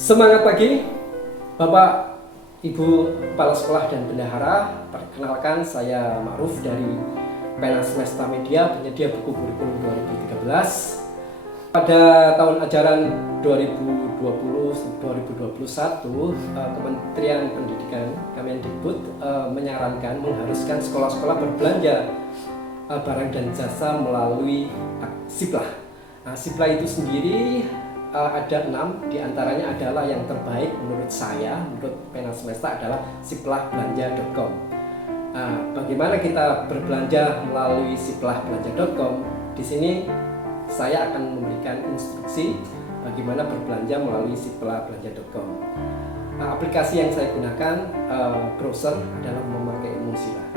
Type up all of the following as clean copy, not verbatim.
Semangat pagi, Bapak, Ibu, Kepala Sekolah dan Bendahara. Perkenalkan, saya Ma'ruf dari Pena Semesta Media, penyedia buku kurikulum 2013. Pada tahun ajaran 2020-2021, Kementerian Pendidikan Kemendikbud menyarankan mengharuskan sekolah-sekolah berbelanja barang dan jasa melalui Siplah. Siplah itu sendiri ada 6, diantaranya adalah yang terbaik menurut saya, menurut Pena Semesta adalah siplahbelanja.com. Bagaimana kita berbelanja melalui siplahbelanja.com? Di sini saya akan memberikan instruksi bagaimana berbelanja melalui siplahbelanja.com. Aplikasi yang saya gunakan, browser adalah memakai Mozilla.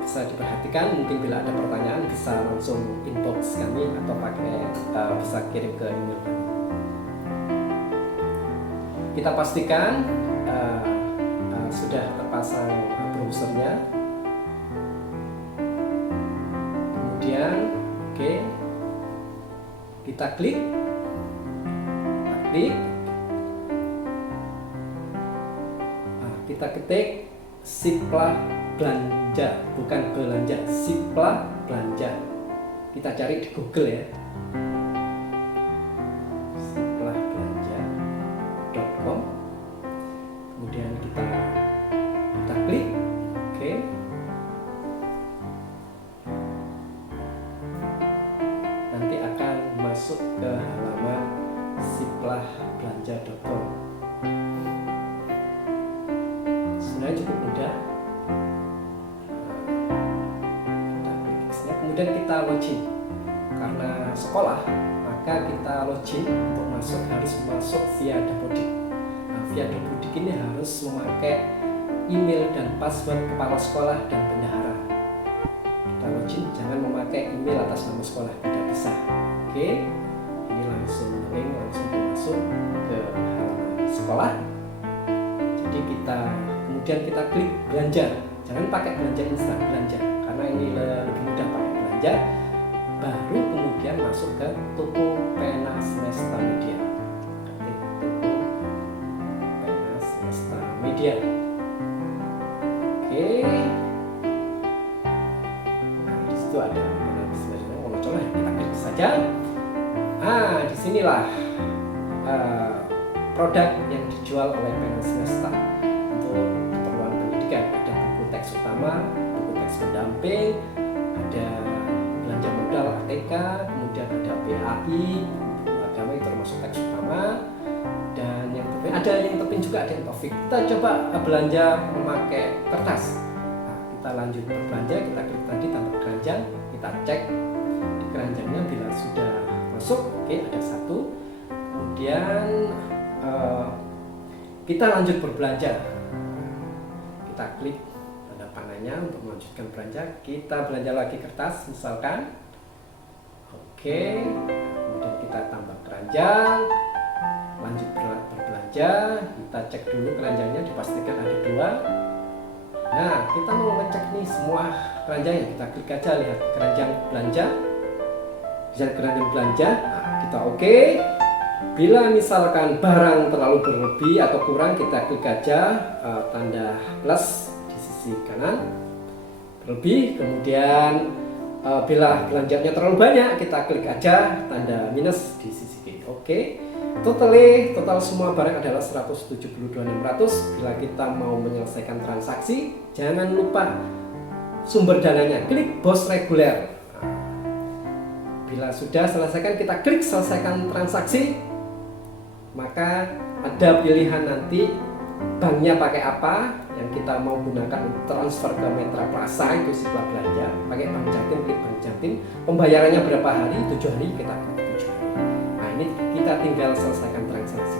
Bisa diperhatikan, mungkin bila ada pertanyaan bisa langsung inbox kami atau bisa kirim ke email kami. Kita pastikan sudah terpasang browsernya, kemudian kita klik, kita ketik Siplah Belanja, bukan belanja, Siplah Belanja. Kita cari di Google ya, siplahbelanja.com. Kemudian kita klik, nanti akan masuk ke halaman siplahbelanja.com. Sebenarnya cukup mudah. Kemudian kita login, karena sekolah maka kita login untuk harus masuk via Dapodik. Via Dapodik ini harus memakai email dan password kepala sekolah dan bendahara. Kita login, jangan memakai email atas nama sekolah, tidak bisa. Ini langsung masuk ke halaman sekolah. Jadi kemudian kita klik belanja, jangan pakai belanja instan, belanja, karena ini lebih mudah pakai belanja. Baru kemudian masuk ke toko Pena Semesta Media. Ketik toko Pena Semesta Media. Di situ ada Pena Semesta Media. Kita klik saja. Disinilah produk yang dijual oleh Pena Semesta untuk keperluan pendidikan. Ada buku teks utama, buku teks pendamping, ada belanja modal ATK, kemudian ada PAI, buku agama itu termasuk teks utama, dan ada yang terpin juga, ada yang Taufik. Kita coba belanja memakai kertas. Kita lanjut berbelanja, kita klik tadi tambah keranjang, kita cek di keranjangnya bila sudah masuk, ada 1. Kemudian kita lanjut berbelanja. Kita klik tanda panahnya untuk melanjutkan belanja. Kita belanja lagi kertas misalkan. Kemudian kita tambah keranjang, lanjut berbelanja. Kita cek dulu keranjangnya, dipastikan ada 2. Kita mau ngecek nih semua keranjangnya. Kita klik aja, lihat keranjang belanja. Lihat keranjang belanja, kita Bila misalkan barang terlalu berlebih atau kurang, kita klik aja tanda plus di sisi kanan, berlebih. Kemudian bila belanjanya terlalu banyak, kita klik aja tanda minus di sisi kiri. Total semua barang adalah 172.600. Bila kita mau menyelesaikan transaksi, jangan lupa sumber dananya, klik bos reguler. Bila sudah selesaikan, kita klik selesaikan transaksi. Maka ada pilihan nanti banknya pakai apa yang kita mau gunakan untuk transfer ke Mitra Prasa, itu Siplah Belanja, pakai Bank Jatim, klik Bank Jatim. Pembayarannya berapa hari? 7 hari, kita klik 7 hari. Ini kita tinggal selesaikan transaksi.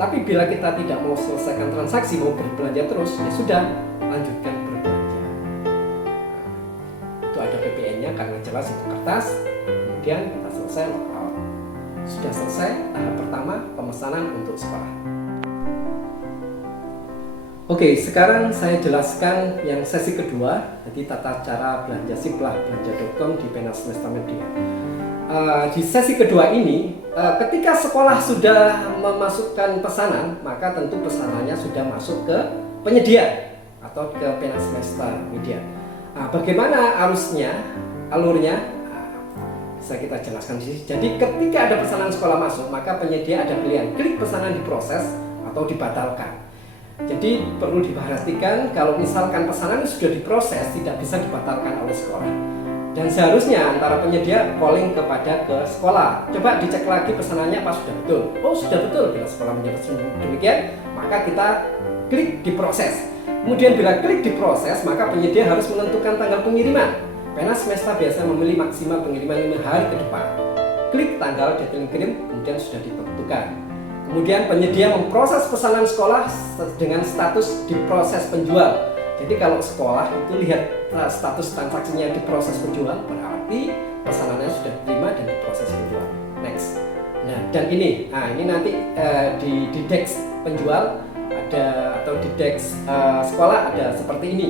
Tapi bila kita tidak mau selesaikan transaksi, mau berbelanja terus, ya sudah, lanjutkan berbelanja. Itu ada PPN-nya karena jelas itu kertas. Kemudian kita selesai logout. Sudah selesai tahap pertama, pemesanan untuk sekolah. Sekarang saya jelaskan yang sesi kedua, jadi tata cara belanja siplahbelanja.com di Pena Semesta Media. di sesi kedua ini, ketika sekolah sudah memasukkan pesanan, maka tentu pesanannya sudah masuk ke penyedia atau ke Pena Semesta Media. Bagaimana alurnya? Bisa kita jelaskan di sini. Jadi ketika ada pesanan sekolah masuk, maka penyedia ada pilihan klik pesanan diproses atau dibatalkan. Jadi perlu diperhatikan kalau misalkan pesanan sudah diproses, tidak bisa dibatalkan oleh sekolah. Dan seharusnya antara penyedia calling kepada ke sekolah. Coba dicek lagi pesanannya apa sudah betul. Oh sudah betul, bila sekolah menyebut demikian, maka kita klik diproses. Kemudian bila klik diproses, maka penyedia harus menentukan tanggal pengiriman. Pena Semesta biasa memilih maksimal pengiriman 5 hari ke depan. Klik tanggal detail kirim, kemudian sudah ditentukan. Kemudian penyedia memproses pesanan sekolah dengan status diproses penjual. Jadi kalau sekolah itu lihat status transaksinya diproses penjual, berarti pesanannya sudah diterima dan diproses penjual. Next. Nah, dan ini nanti di DEX penjual ada, atau di DEX sekolah ada seperti ini.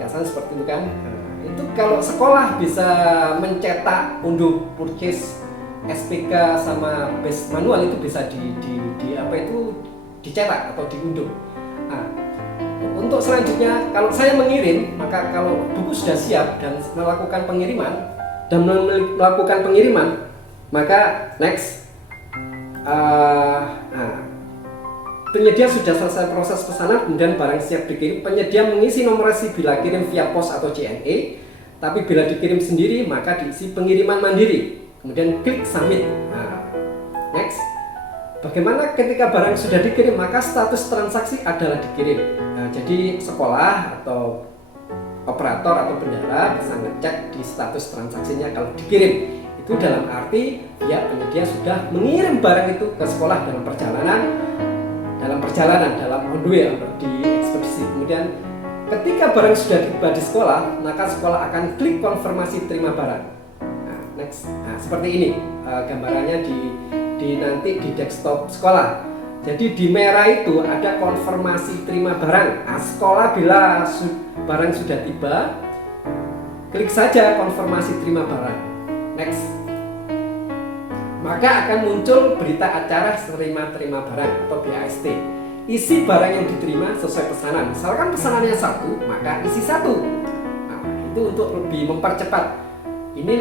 Ringkasan seperti itu kan. Itu kalau sekolah bisa mencetak unduh purchase SPK sama base manual, itu bisa dicetak atau diunduh. Untuk selanjutnya, kalau saya mengirim, maka kalau buku sudah siap dan melakukan pengiriman, maka next, penyedia sudah selesai proses pesanan, kemudian barang siap dikirim. Penyedia mengisi nomor resi bila kirim via pos atau JNE, tapi bila dikirim sendiri maka diisi pengiriman mandiri. Kemudian klik submit. Next. Bagaimana ketika barang sudah dikirim, maka status transaksi adalah dikirim. Jadi sekolah atau operator atau bendahara bisa ngecek di status transaksinya kalau dikirim. Itu dalam arti pihak penyedia sudah mengirim barang itu ke sekolah dalam perjalanan, dalam on the way atau di ekspedisi. Kemudian ketika barang sudah tiba di sekolah, maka sekolah akan klik konfirmasi terima barang. Next. Seperti ini gambarannya nanti di desktop sekolah. Jadi di merah itu ada konfirmasi terima barang. Sekolah bila barang sudah tiba, klik saja konfirmasi terima barang. Next. Maka akan muncul berita acara terima barang atau BAST. Isi barang yang diterima sesuai pesanan. Misalkan pesanannya 1, maka isi 1. Itu untuk lebih mempercepat. Ini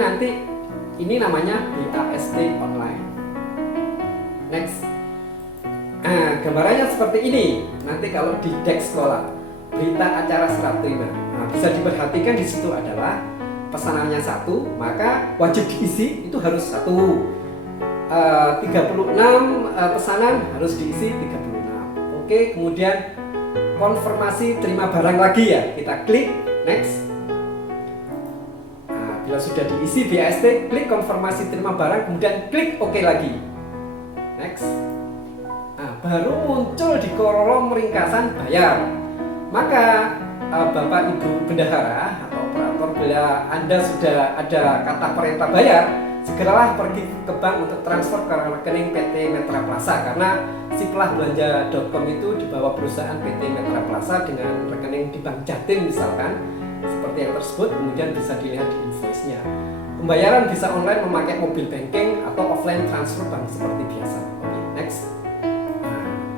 namanya BAST online. Next. Gambarannya seperti ini. Nanti kalau di DEX sekolah, berita acara serah terima. Bisa diperhatikan di situ adalah pesanannya 1, maka wajib diisi itu harus 1. 36 pesanan harus diisi 36. Oke, kemudian konfirmasi terima barang lagi ya. Kita klik next. Bila sudah diisi BAST, klik konfirmasi terima barang, kemudian klik OK lagi. Next. Baru muncul di kolom ringkasan bayar. Maka Bapak Ibu Bendahara atau operator, bila Anda sudah ada kata perintah bayar, segeralah pergi ke bank untuk transfer ke rekening PT Metra Plaza, karena siplahbelanja.com itu di bawah perusahaan PT Metra Plaza dengan rekening di Bank Jatim misalkan, seperti yang tersebut. Kemudian bisa dilihat di invoice-nya. Pembayaran bisa online memakai mobile banking atau offline transfer bank seperti biasa. Oke, next.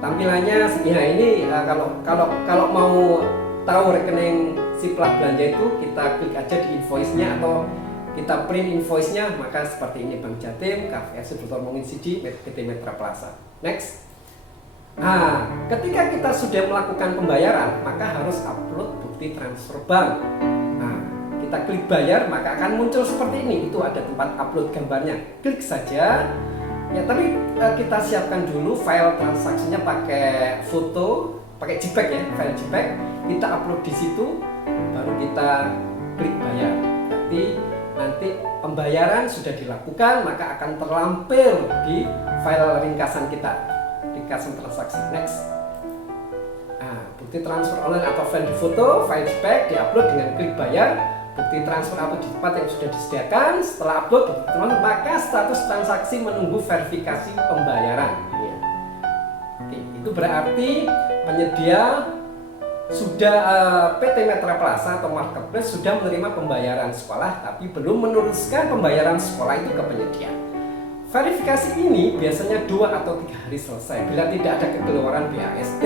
Tampilannya ya ini, kalau mau tahu rekening Siplah Belanja itu, kita klik aja di invoice-nya atau kita print invoice-nya, maka seperti ini: Bank Jatim, KVS Dr. Mongin Sidi, PT Metra Plaza. Next. Ketika kita sudah melakukan pembayaran, maka harus upload bukti transfer bank. Kita klik bayar, maka akan muncul seperti ini. Itu ada tempat upload gambarnya. Klik saja. Ya, tapi kita siapkan dulu file transaksinya pakai foto, pakai JPEG ya, file JPEG. Kita upload di situ, baru kita klik bayar. Berarti nanti pembayaran sudah dilakukan, maka akan terlampir di file ringkasan kita, ringkasan transaksi. Next. Bukti transfer online atau file di foto, file JPEG diupload dengan klik bayar. Bukti transfer atau di tempat yang sudah disediakan. Setelah upload teman-teman, maka status transaksi menunggu verifikasi pembayaran. Oke, itu berarti penyedia sudah PT Metra Plaza atau Marketplace sudah menerima pembayaran sekolah tapi belum meneruskan pembayaran sekolah itu ke penyedia. Verifikasi ini biasanya 2 atau 3 hari selesai. Bila tidak ada kekeluaran BAST,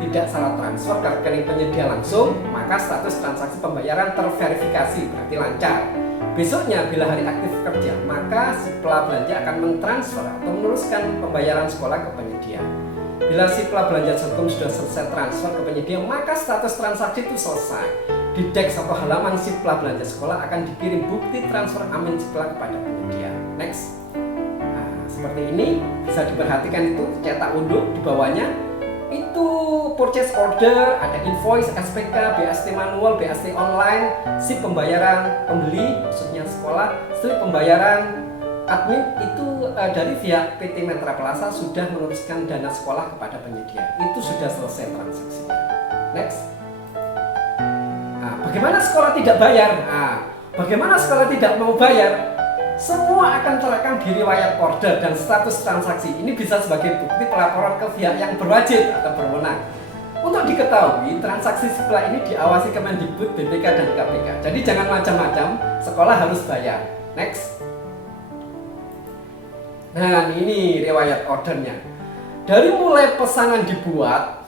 tidak salah transfer ke rekening penyedia langsung, maka status transaksi pembayaran terverifikasi, berarti lancar. Besoknya bila hari aktif kerja, maka si pelabelanja akan mentransfer atau meneruskan pembayaran sekolah ke penyedia. Bila si pelabelanja.com sudah selesai transfer ke penyedia, maka status transaksi itu selesai. Di DEX atau halaman si pelabelanja sekolah akan dikirim bukti transfer amin sekolah kepada penyedia. Next. Seperti ini, bisa diperhatikan itu cetak unduh di bawahnya itu purchase order, ada invoice, SPK, BAST manual, BAST online, slip pembayaran pembeli, maksudnya sekolah, slip pembayaran admin itu dari pihak PT Metra Plaza sudah meneruskan dana sekolah kepada penyedia. Itu sudah selesai transaksinya. Next. Nah, bagaimana sekolah tidak bayar? Bagaimana sekolah tidak mau bayar? Semua akan terekam di riwayat order dan status transaksi. Ini bisa sebagai bukti pelaporan ke pihak yang berwajib atau berwenang. Untuk diketahui, transaksi sekolah ini diawasi Kemendikbud, BPK, dan KPK. Jadi jangan macam-macam, sekolah harus bayar. Next. Nah, ini riwayat ordernya. Dari mulai pesanan dibuat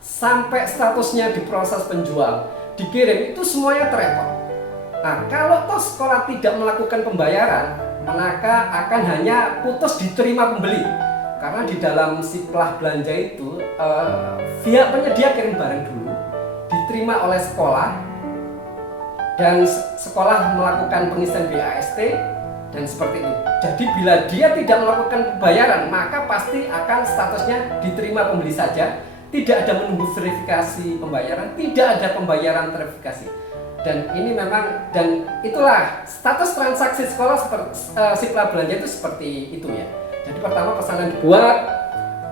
sampai statusnya diproses penjual, dikirim, itu semuanya terekam. Nah, kalau toh sekolah tidak melakukan pembayaran, maka akan hanya putus diterima pembeli. Karena di dalam si pelabelanja itu, pihak penyedia kirim barang dulu, diterima oleh sekolah, dan sekolah melakukan pengisian BAST, dan seperti itu. Jadi bila dia tidak melakukan pembayaran, maka pasti akan statusnya diterima pembeli saja, tidak ada menunggu verifikasi pembayaran, tidak ada pembayaran verifikasi. Dan ini memang, dan itulah status transaksi sekolah seperti si pelabelanja itu seperti itu ya. Jadi pertama pesanan dibuat,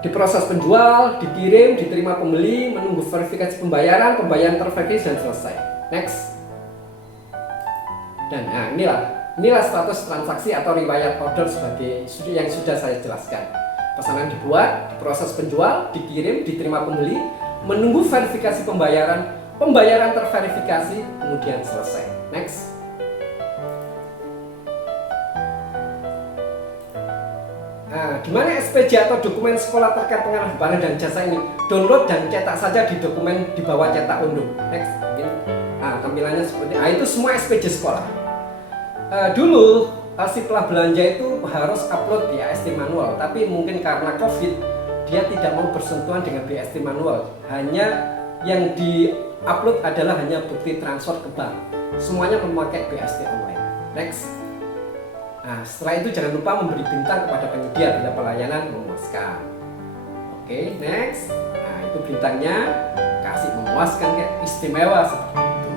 diproses penjual, dikirim, diterima pembeli, menunggu verifikasi pembayaran, pembayaran terverifikasi dan selesai. Next. Dan inilah status transaksi atau riwayat order sebagai yang sudah saya jelaskan. Pesanan dibuat, diproses penjual, dikirim, diterima pembeli, menunggu verifikasi pembayaran, pembayaran terverifikasi, kemudian selesai. Next. Nah, di mana SPJ atau dokumen sekolah terkait pengenalan barang dan jasa ini? Download dan cetak saja di dokumen di bawah cetak unduh. Next. Nah, tampilannya seperti ini. Itu semua SPJ sekolah. Dulu si pelabelanja itu harus upload BAST manual, tapi mungkin karena COVID dia tidak mau bersentuhan dengan BAST manual. Hanya yang di-upload adalah hanya bukti transfer ke bank. Semuanya memakai BAST online. Next. Nah, setelah itu jangan lupa memberi bintang kepada penyedia bila pelayanan memuaskan. Oke, next. Nah, itu bintangnya, kasih memuaskan, kayak istimewa seperti itu.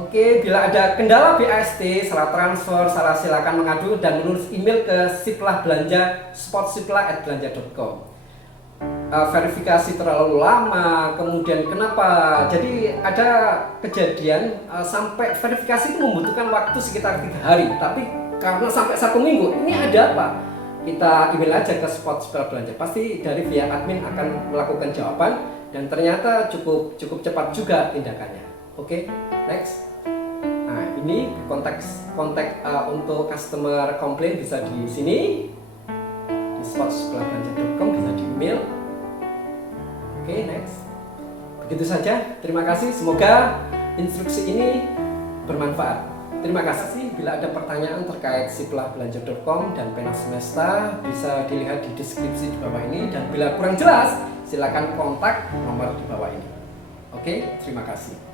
Oke, bila ada kendala BAST, salah transfer, silakan mengadu dan menulis email ke siplahbelanja sportsiplah@belanja.com. Verifikasi terlalu lama, kemudian kenapa? Jadi ada kejadian sampai verifikasi itu membutuhkan waktu sekitar 3 hari, tapi karena sampai 1 minggu, ini ada apa? Kita email aja ke sportsiplah.belanja, pasti dari pihak admin akan melakukan jawaban dan ternyata cukup cepat juga tindakannya. Oke, next. Nah, ini kontak untuk customer complaint bisa di sini di sportsiplah.belanja.com, bisa di email. Oke, next. Begitu saja. Terima kasih. Semoga instruksi ini bermanfaat. Terima kasih. Bila ada pertanyaan terkait siplahbelanja.com dan Pena Semesta, bisa dilihat di deskripsi di bawah ini. Dan bila kurang jelas, silakan kontak nomor di bawah ini. Oke, terima kasih.